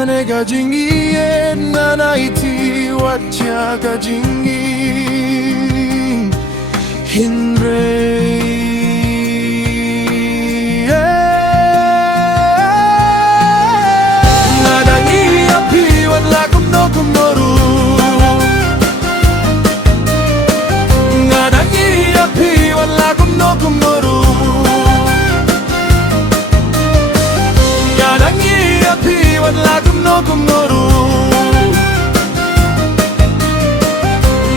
Hakane gajingi nanaiti wacha gajingi hinre kumnoru ngadangi api wala kumnoru ngadangi api wala kumnoru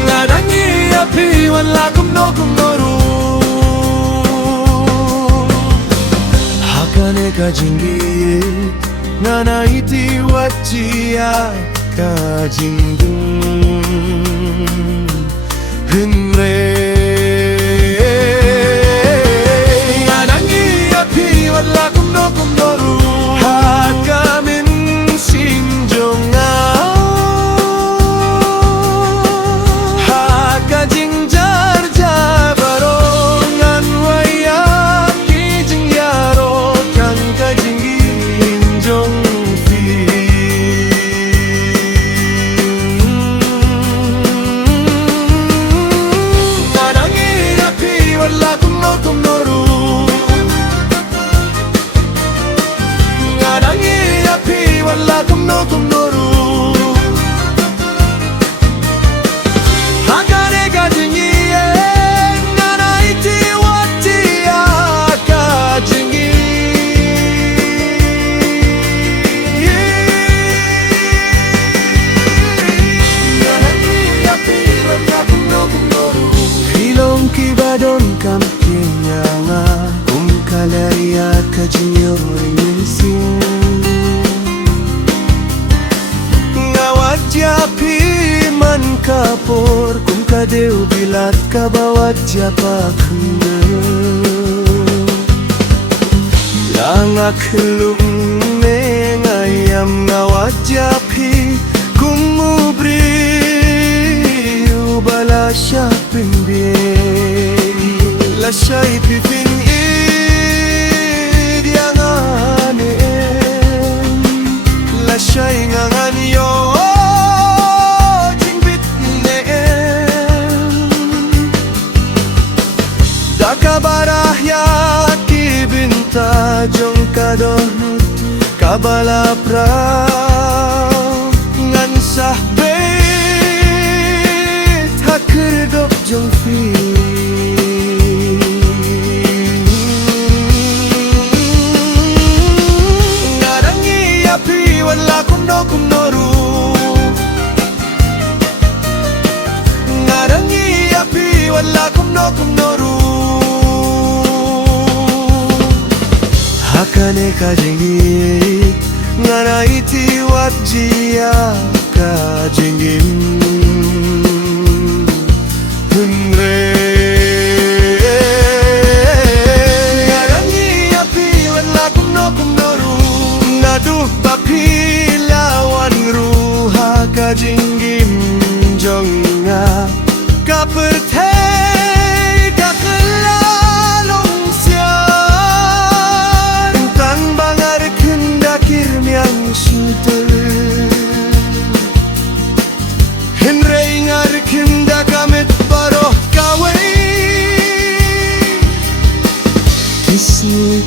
ngadangi api wala kumnoru hakane kajingi nanaiti wachia kajingdung hinre ngadangi api wala kumnoru hakamin sinjonga hakajingjar jabaro ngan waya kijingyaro kang kajingi hinjong kumnoru hakane kajingi nanaiti watia kajingi nanaiti api wala kumnoru hilong kibadon kampinyanga kalaya kajinyo rinsin Japi man kapor kum kadeu bilat kabawat japakna langak lung mengayam ngawat japi kum mubri ubala syapin be la syai pipin idiangane la syai ngangan yo kabarah ya ki binta jong kadonut kabala pra ngan sahbet hakir dok jong fi ngadangi api wala kumnoru ngadangi api wala kumnoru hakane kajingi nganaiti wajia kajingin hunre ngadangi api wala kumnoru naduh papi lawan ruha kajingin jonga kaperte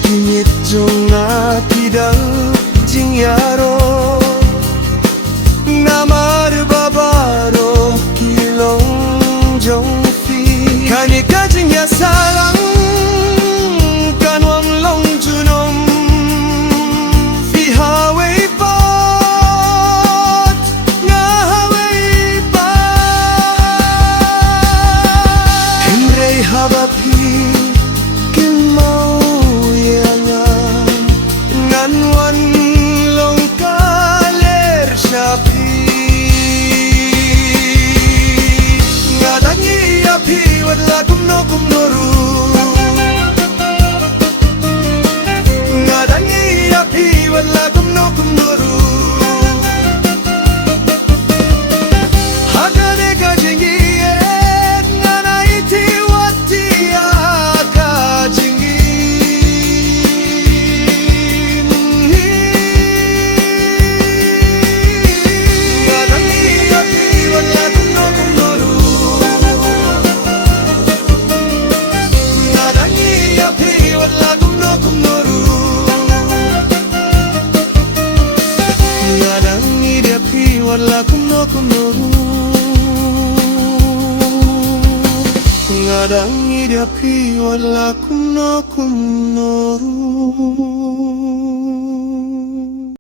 Kinyit jonga tidak jingyaro namar wala kumno-kumnoru Ngadang idapi wala kumno-kumnoru